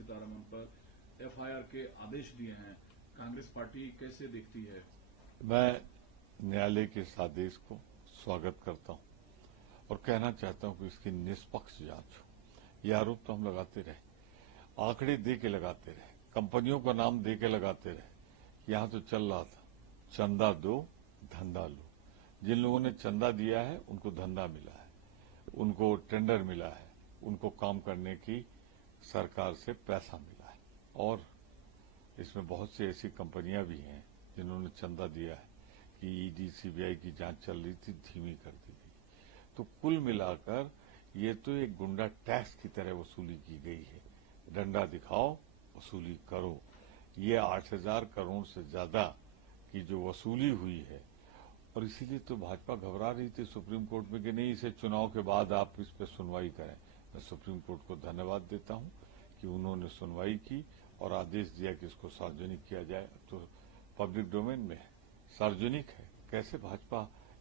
सीतारमण पर एफआईआर के आदेश दिए हैं, कांग्रेस पार्टी कैसे देखती है? मैं न्यायालय के इस आदेश को स्वागत करता हूं और कहना चाहता हूं कि इसकी निष्पक्ष जांच हो। ये आरोप तो हम लगाते रहे, आंकड़े दे के लगाते रहे, कंपनियों का नाम दे के लगाते रहे। यहां तो चल रहा था चंदा दो धंधा लो। जिन लोगों ने चंदा दिया है उनको धंधा मिला है, उनको टेंडर मिला है, उनको काम करने की सरकार से पैसा मिला है। और इसमें बहुत सी ऐसी कंपनियां भी हैं जिन्होंने चंदा दिया है कि ईडी सीबीआई की जांच चल रही थी, धीमी कर दी गई। तो कुल मिलाकर ये तो एक गुंडा टैक्स की तरह वसूली की गई है। डंडा दिखाओ, वसूली करो। ये 8,000 करोड़ से ज्यादा की जो वसूली हुई है, और इसीलिए तो भाजपा घबरा रही थी सुप्रीम कोर्ट में कि नहीं, इसे चुनाव के बाद आप इस पर सुनवाई करें। मैं सुप्रीम कोर्ट को धन्यवाद देता हूं कि उन्होंने सुनवाई की और आदेश दिया कि इसको सार्वजनिक किया जाए। तो पब्लिक डोमेन में है, सार्वजनिक है, कैसे भाजपा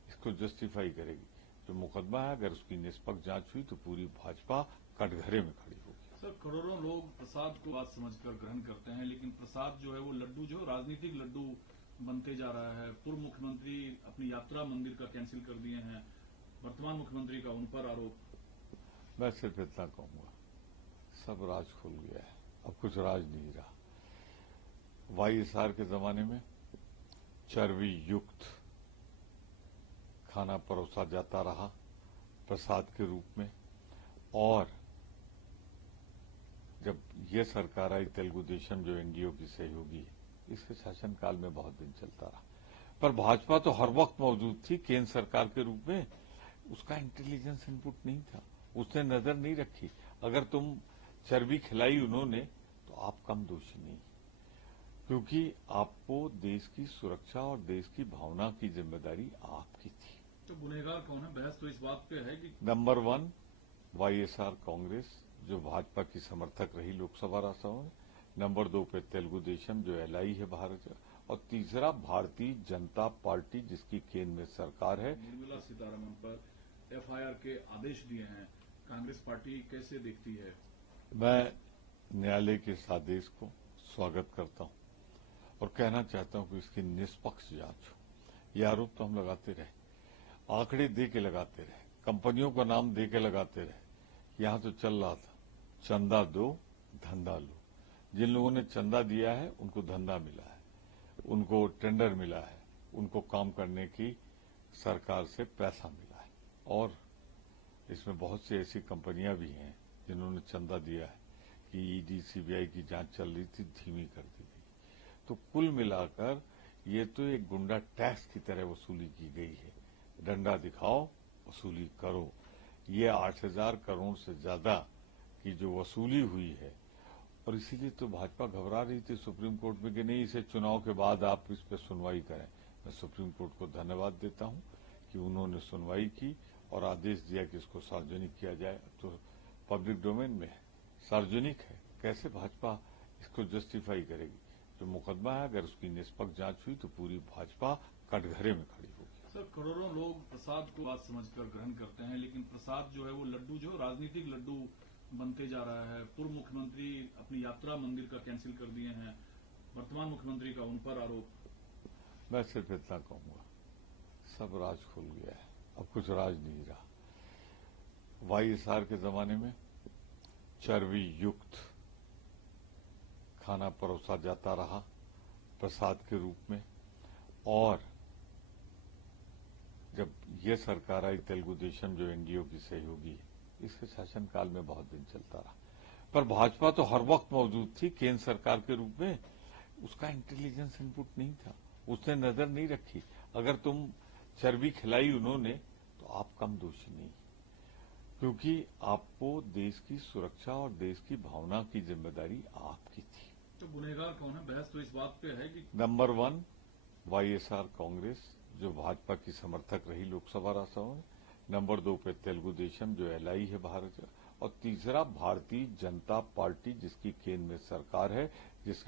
इसको जस्टिफाई करेगी? जो मुकदमा है, अगर उसकी निष्पक्ष जांच हुई तो पूरी भाजपा कटघरे में खड़ी होगी। सर, करोड़ों लोग प्रसाद को बात समझकर ग्रहण करते हैं, लेकिन प्रसाद जो है वो लड्डू जो राजनीतिक लड्डू बनते जा रहा है। पूर्व मुख्यमंत्री अपनी यात्रा मंदिर का कैंसिल कर दिए हैं, वर्तमान मुख्यमंत्री का उन पर आरोप। मैं सिर्फ इतना कहूंगा, सब राज खुल गया है, अब कुछ राज नहीं रहा। वाईएसआर के जमाने में चर्बी युक्त खाना परोसा जाता रहा प्रसाद के रूप में, और जब ये सरकार आई तेलुगु देशम जो एनडीओ की सहयोगी है, इसके शासनकाल में बहुत दिन चलता रहा। पर भाजपा तो हर वक्त मौजूद थी केंद्र सरकार के रूप में, उसका इंटेलिजेंस इनपुट नहीं था, उसने नजर नहीं रखी। अगर तुम चर्बी खिलाई उन्होंने तो आप कम दोषी नहीं, क्योंकि आपको देश की सुरक्षा और देश की भावना की जिम्मेदारी आपकी थी। तो गुनहगार कौन है? बहस तो इस बात पे है कि नंबर 1 वाईएसआर कांग्रेस जो भाजपा की समर्थक रही लोकसभा राजसभा में, नंबर 2 पे तेलुगु देशम जो एलआई है भारत, और तीसरा भारतीय जनता पार्टी जिसकी केंद्र में सरकार है। निर्मला सीतारमण पर एफआईआर के आदेश दिए हैं, कांग्रेस पार्टी कैसे देखती है? मैं न्यायालय के इस आदेश को स्वागत करता हूं और कहना चाहता हूं कि इसकी निष्पक्ष जांच हो। ये आरोप तो हम लगाते रहे, आंकड़े दे के लगाते रहे, कंपनियों का नाम दे के लगाते रहे। यहां तो चल रहा था चंदा दो धंधा लो। जिन लोगों ने चंदा दिया है उनको धंधा मिला है, उनको टेंडर मिला है, उनको काम करने की सरकार से पैसा मिला है। और इसमें बहुत सी ऐसी कंपनियां भी हैं जिन्होंने चंदा दिया है कि ईडी सीबीआई की जांच चल रही थी, धीमी कर दी गई। तो कुल मिलाकर ये तो एक गुंडा टैक्स की तरह वसूली की गई है। डंडा दिखाओ, वसूली करो। ये 8,000 करोड़ से ज्यादा की जो वसूली हुई है, और इसीलिए तो भाजपा घबरा रही थी सुप्रीम कोर्ट में कि नहीं, इसे चुनाव के बाद आप इस पर सुनवाई करें। मैं सुप्रीम कोर्ट को धन्यवाद देता हूं कि उन्होंने सुनवाई की और आदेश दिया कि इसको सार्वजनिक किया जाए। तो पब्लिक डोमेन में है, सार्वजनिक है, कैसे भाजपा इसको जस्टिफाई करेगी? जो मुकदमा है, अगर उसकी निष्पक्ष जांच हुई तो पूरी भाजपा कटघरे में खड़ी होगी। सर, करोड़ों लोग प्रसाद को बात समझकर ग्रहण करते हैं, लेकिन प्रसाद जो है वो लड्डू जो राजनीतिक लड्डू बनते जा रहा है। पूर्व मुख्यमंत्री अपनी यात्रा मंदिर का कैंसिल कर दिए हैं, वर्तमान मुख्यमंत्री का उन पर आरोप। मैं सिर्फ इतना कहूंगा, सब राज खुल गया है, अब कुछ राज नहीं रहा। वाईएसआर के जमाने में चर्बी युक्त खाना परोसा जाता रहा प्रसाद के रूप में, और जब ये सरकार आई तेलुगु देशम जो एनडीओ की सहयोगी है, इसके शासनकाल में बहुत दिन चलता रहा। पर भाजपा तो हर वक्त मौजूद थी केंद्र सरकार के रूप में, उसका इंटेलिजेंस इनपुट नहीं था, उसने नजर नहीं रखी। अगर तुम चर्बी खिलाई उन्होंने तो आप कम दोषी नहीं, क्योंकि आपको देश की सुरक्षा और देश की भावना की जिम्मेदारी आपकी थी। तो गुनहगार कौन है? बहस तो इस बात पे है कि नंबर 1 वाईएसआर कांग्रेस जो भाजपा की समर्थक रही लोकसभा राजसभा में, नंबर 2 पे तेलुगु देशम जो एलआई है भारत, और तीसरा भारतीय जनता पार्टी जिसकी केंद्र में सरकार है, जिसके